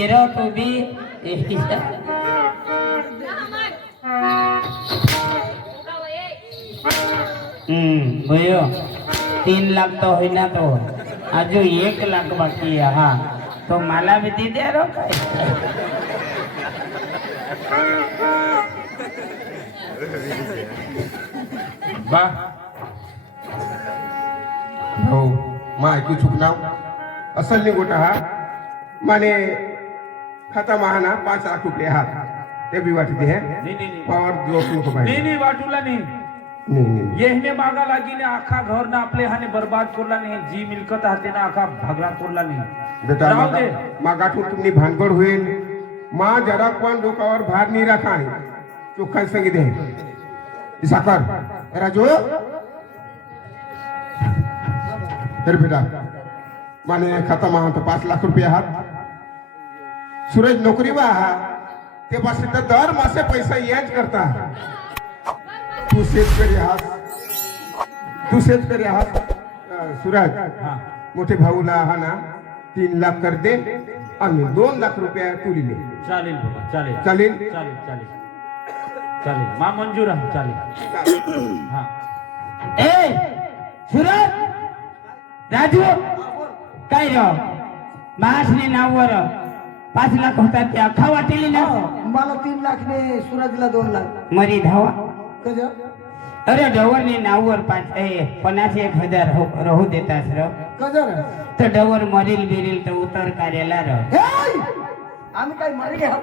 Hero तू बी हम्म भयो तीन लाख तो होईना तो अजून एक लाख बाकी आहे हा तो मला बी दे द्या रो काय बा हो मा ऐकू चुकना असल नाही गोटा हा माने खाता महाना पाच लाख रुपये हात ते भी है? नहीं नहीं और दोस्त लोग नहीं नहीं वाटूला नहीं. येहने मागा लागीने आखा घर ना आपले हाने बर्बाद करला नाही. जी मिलकत हाते ना आखा भागला करला नाही. बेटा मागाठून तुम्ही भानगड होईल. मा जरा पण डोकावर भार नाही राखा चोखा सांगितले? हे साखर. राजू. तर बेटा माने खाता महा पाच लाख रुपये आहात. सूरज नोकरी ते तर दर मासे पैसा याच करता तू शेतकरी आहात तू शेतकरी आहात सूरज हा। मोठे भाऊला हा ना तीन लाख कर दे दोन लाख रुपये तू लिहिले चालेल बाबा चालेल. चालेल? चालेल चालेल. चालेल. मा मंजूर आहे चालेल. हा. ए सुरत राजू काय र? महासने नाववर पाच लाख होतात ते अख्खा वाटेली ना मला तीन लाख ने सूरजला दोन लाख मरी धावा कज अरे डवरने नाववर पाच ए पन्नास एक हजार हो- राहू देतास र कजर तर डवर मरील बिरील तर उतर कार्याला र आम्ही काय मारे आहोत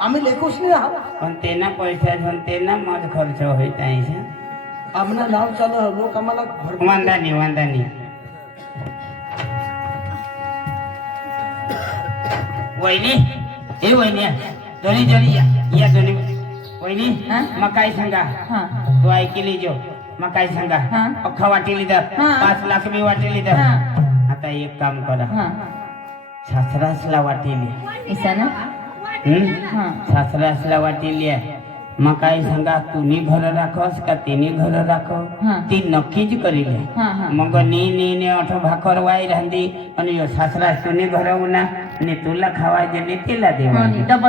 आम्ही लेखूच नाही आहोत पण तेना पैसा घेऊन तेना मज खर्च होईत आहे आमना नाव चालू लोक आम्हाला भरपूर वांदा नाही वांदा नाही वहिनी ए वहिनी दोन्ही दोन्ही या या दोन्ही वहिनी हा? मग काय सांगा? हा. तू ऐकली जो? मग काय सांगा? हा. अख्खा वाटेली तर हा. पाच लाख मी वाटेली तर हा. आता एक काम करा. हा. सासरासला वाटेली? हा. सासरासला वाटेली. आहे मग काय सांगा तुम्ही घर राखस का तिने घर राखो हा. ती नक्कीच करील. मग नी नी ने अठ भाकर वाई रांधी आणि यो सासरा तुने घर उना आणि तुला खावायचे ने तिला देवा. नी, दाम.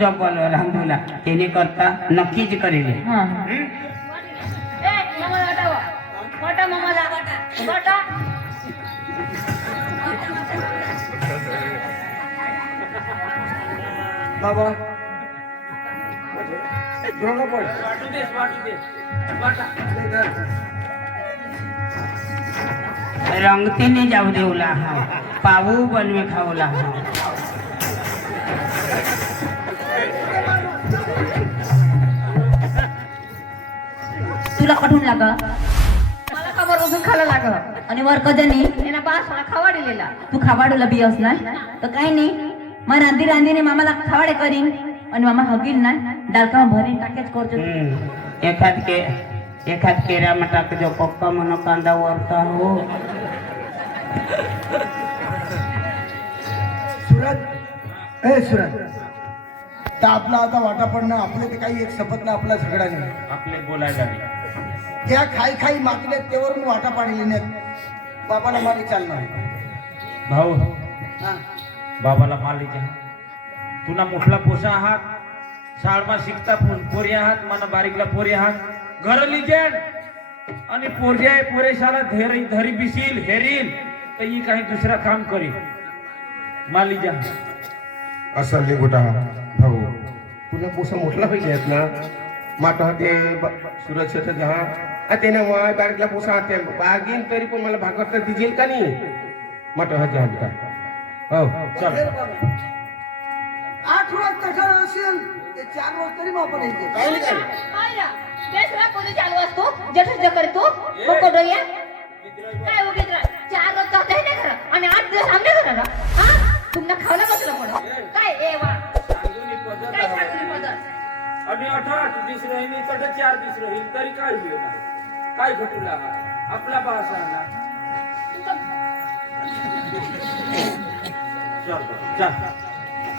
डबल रांधूला तिने करता नक्कीच करील. हा बाबा दोघं पण. वाटू देस वाटू देस वाटा रंगतीने जाऊ देऊला हा. पाहू बनवे खाऊला हा. तुला कठून लाग? मला खबर बसून खायला लाग. आणि वर कजनी त्यांना पास मला खावाडिलेला तू खावाडूला बी असणार? तर काही नाही. मग रांधी रांधीने मामाला खावाडे करीन. आणि मामा हगील ना डालका भरीन टाकेच करतो हम्म. एखाद के एखाद केरा मटाक जो पक्का मन कांदा वरता हो सूरज ए सूरज तर आपला आता वाटा पडणं आपले ते काही एक शपथ ना आपला झगडा नाही आपले बोलायला नाही त्या खाई खाई मागले तेवरून वाटा पाडले नाहीत बाबाला मागे चालणार भाऊ हा. बाबाला मालिक आहे तुला मोठला पोसा आहात? शाळमा शिकता पोरी आहात? मला बारीकला पोरी आहात? घर लिजेन. आणि पोरगे पोरे शाळा धरी धरी बिसील हेरील. तर ही काही दुसरा काम करी मालिजा असं नाही भाऊ. तुला पोसा मोठला पाहिजे ना? माता ते सुरक्षित जहा ते ना वाय बारीकला पोसा ते बागीन तरी पण मला भाकर तर दिजेल का नाही? माता हा जहा हो चल. आठ रोज तसं असेल? ते चार रोज तरी आपण येते. कोणी चालू असतो? करतो? काय रा- चार रोज जाते नाही खरं आणि आठ दिवस हा? तुमना खावला बसलं पण काय ए वा? काय सांगू पद्धत आणि अठरा आठ दिवस राहील तर चार दिवस राहील. तरी काय होईल? काय घटूला आपला भाषा ना चल चल.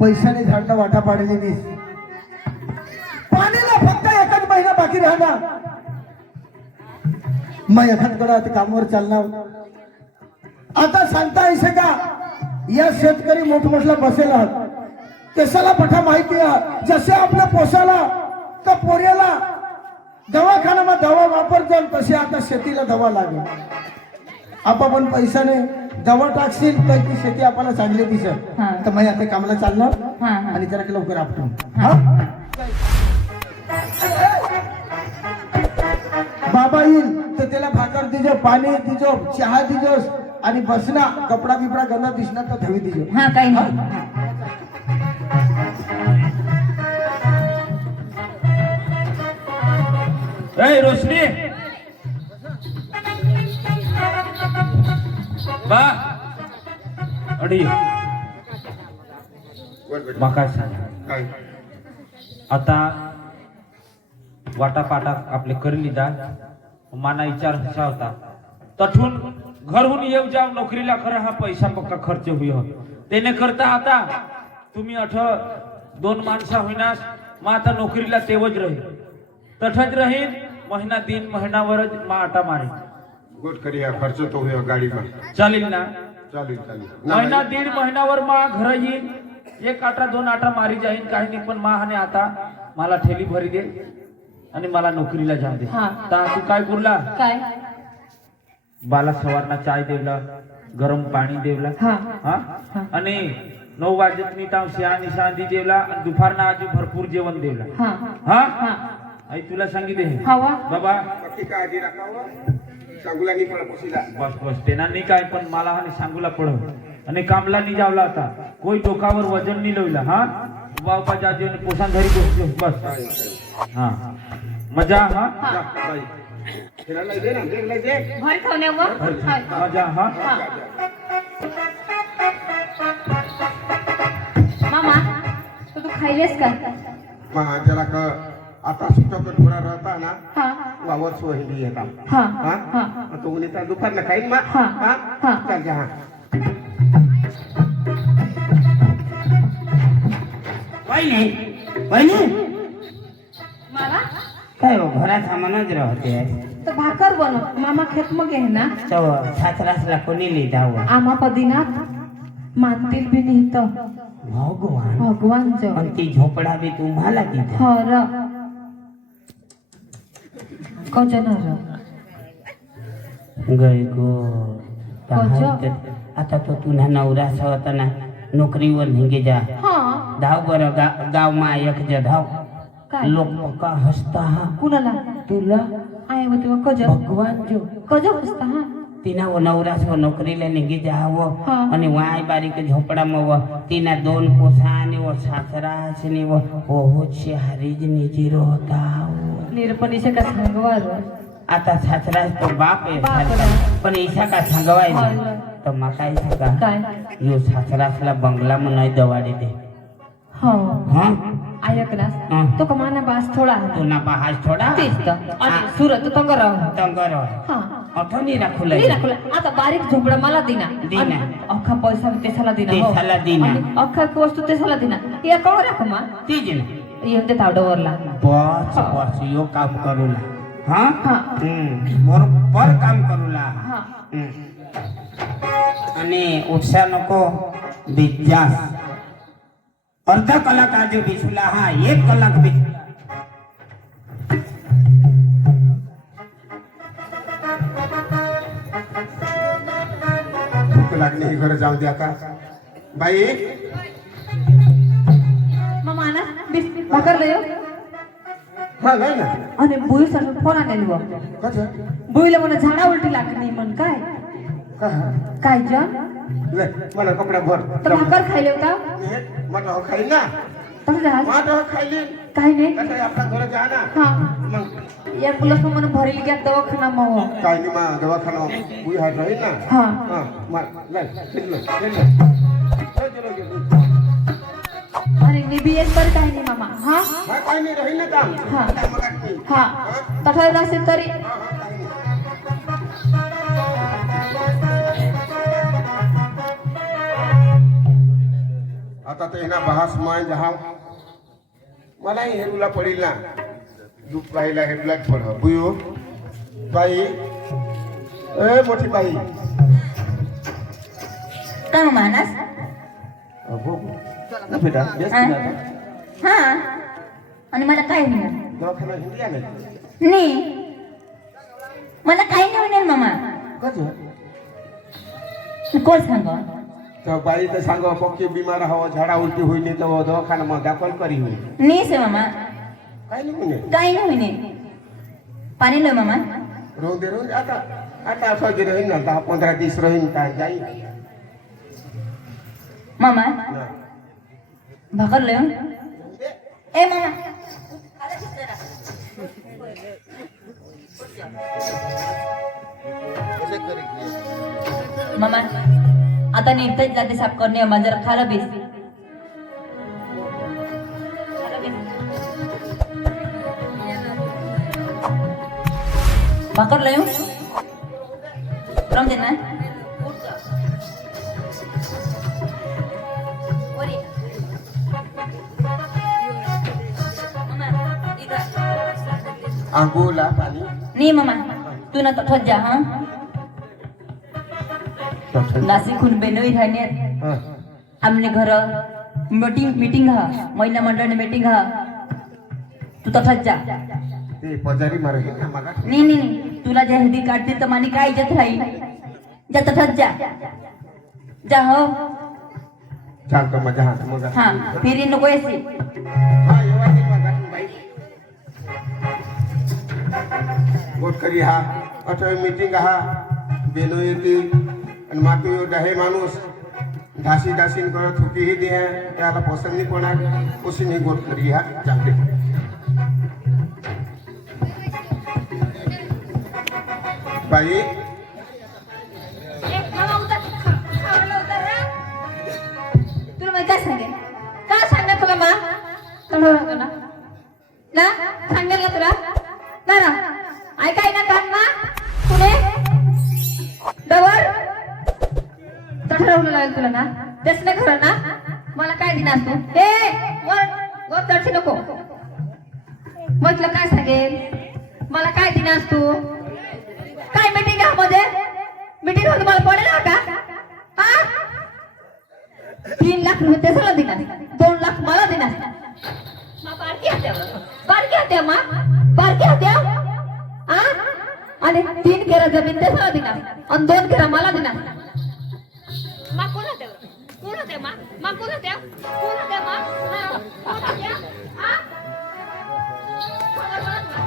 पैशाने झाडणं वाटा पाडली मी. पाणीला फक्त एकच महिना बाकी राहणार. मग एखादकडे आता कामावर चालणार. आता सांगता येसे का? या शेतकरी मोठमोठला बसेल आहात. केसाला पठा माहिती आहात जसे आपल्या पोसाला तर पोऱ्याला मग दवा वापर जाईल तसे आता शेतीला दवा लागेल. आपण पैशाने दवा टाकशील तर ती शेती आपल्याला चांगली दिसत हा. तर मग आता कामाला चालणार हा, हा. आणि जरा लवकर आपण हा. बाबा येईल तर त्याला भाकर दिजो पाणी दिजो चहा दिजोस आणि बसना कपडा बिपडा गंदा दिसणार तर धवी दिजो हा काही नाही हा. ए रोशनी बा अडी माका सांग काय आता वाटापाटा आपले करली जा माना विचार असा होता? तठून घरहून येऊ जाऊ नोकरीला खरं हा पैसा पक्का खर्च होई हो त्याने करता आता तुम्ही अठ दोन माणसा होईनास मग आता नोकरीला तेवच राहील तठच राहील महिना तीन महिनावरच मा आटा मारे गोट करिया खर्च तो हुआ गाड़ी में चालेल ना? चालू चालू महिना दीड महिन्यावर मा घर येईल. एक आटा दोन आटा मारी जाईन काही नाही पण मा हाने आता मला ठेली भरी दे आणि मला नोकरीला जाऊ दे. हा. ता तू काय करला? काय? बाला सवारना चाय देवला गरम पाणी देवला. हा. हा? हा. आणि नऊ वाजत मी ताव शिया निशांदी देवला आणि दुपारना आजू भरपूर जेवण देवला. हा. हा? हा. आई तुला सांगितले हे. हवा बाबा. सांगूला नाही बस बस. त्यांना नाही काय पण मला हा सांगूला पडव आणि कामला नाही जावला आता. कोई डोकावर वजन नाही लवला हा? बापा जाजे पोसान धरी बसलो. बस. हा. मजा हा? हा. दे ना दे भर ठेवण्यावर. मजा हा. मामा तू तू खायलेस का? जरा का आता सुटक थोडा राहता ना हा. वावर सोहिली येतात हा. हा? हा. तो उन्ही दुपारला खाईन मग. हा. मला काय हो घरात सामानच राहते. तर भाकर बनव मामा खेत मग आहे ना? चव सासरासला कोणी लिहिदावं मानतील बी भगवान. भगवान जो पण ती झोपडा बी तुम्हाला दिला हर कजनर गय गो कोणचं? आता तो तुला नवरा होता ना नोकरीवर निघे जा. हा. धाव बरं गा गावमा एक जा धाव. काय? लोक पक्का हसता हा. कुणाला? तुला? आहे तेव्हा कज भगवान जो. कज असता हा? तिना वो नवरा सो नोकरीला निघे जावं हा. आणि वाय बारीक झोपडा मग तिना दोन कोसा आणि व सासरा आणि व ओहो हरीज निजी होता निरपणीचे का सांगवार आता सासरा तो बाप आहे बाप सारखा. आहे. पण ईशा का सांगवाय होय, ना होय. तर मग काय सांगा काय यो सासरासला बंगला म्हणाय दवाडे दे हो हा ना हा. तो कमाना बास थोडा तू ना बहाज थोडा सुरत तो तंगर हा। राखू नाही लागली राखला. आता बारीक झोपडा मला दिना। दिना. अख्खा पैसा तेसाला दिना हो. आणि अख्खा वस्तू तेसाला दिना। या कवर राख मा? तीच ना। येऊन ते तावडवरला बस बस यो काम करूला। हा? हा. बरोबर काम करूला। हा। अर्धा कलाक आज बिसला हा एक कलाक बिसला लागली ही घर जाऊ दे आता बाई बिस्किट भाकर हा ना आणि बुई साठी फोन कसं? बुईला म्हणा झाडा उलटी लागली म्हण काय? का काय जन ले मला कपडा भर. तर भाकर खायले होता मग खाईल ना. तर राज मग खायली काय नाही. कसं आपला घर जा ना. हा. मग. एम्बुलन्स में मन भरेल गया दवाखाना में हो काय नाही मा दवाखाना उई हात राहील ना. हा. हा मा नाही चल, चलो. अरे निबीएस पर काही नाही मामा. हा? काय नाही राहील ना काम. हा. मग तठा असेल तरी. आता ते ना बहास माय जहा. मलाही हेरूला पडील ना. दुख राहिला हेरूलाच पड. बुयो. बाई. ए मोठी बाई. काय मग मानस? अहो, ना बेटा हा? हा. आणि मला काय होणार? दवाखाना नाही. मला काही नाही होणार मामा. कसं? कोण सांग तर बाई तर सांग पक्की बिमार हवं झाडा उलटी होईने तर दवाखाना मग दाखल करी होईल नाही से मामा काय नाही म्हणे काही नाही होणे पाणी लो मामा रोज दे रोज आता आता असं जे राहील ना दहा पंधरा दिवस राहील का जाईल मामा ना. भाकर लो ए मामा मामा आता निघताच जाते साफ करणे अम्मा जरा खाला बेस भाकर लो रम देना अंघोला पाणी नाही मामा तू ना तठत जा हा नाशिकहून बेनोई राहण्यात हा. आमने घर मीटिंग मीटिंग हा महिला मंडळ मीटिंग हा। तू तठत जा। नाही नाही तुला जे हळदी काढते तर माने काय इज्जत राहील? जा तठत जा। जा हो। हा फिरी नको येसी। हा गोटकरी हा अठरा मीटिंग हा बेनो येतील। आणि मातू येऊ डहे माणूस ढासी ढासीन करत थुकीही दे त्याला पसंत नाही पडणार कशी नाही गोटकरी हा चालते बाई तुला माहिती काय सांगेल का सांगणार तुला मा तुला लाख रुपये त्याला दिनास दोन लाख मला मा बारकी होत्या बारकी होत्या मा? बारकी होत्या? आणि तीन घेरा जमीन त्याला दिनास आणि दोन घेरा मला दिनास मा कोण होत्या कोण होत्या मा? मा कोण होत्या? कोण होत्या मा? कोण होत्या? मला बोला तुला.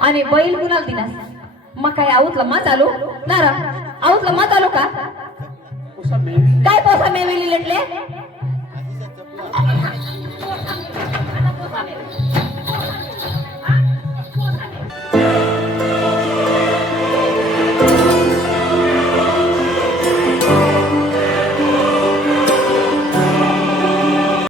आणि बैल कुणाला दिनास मग काय आऊतला मा चालू. नारा आऊतला मा चालू का? कसा मेली काय पोसा मेवेली लेटले.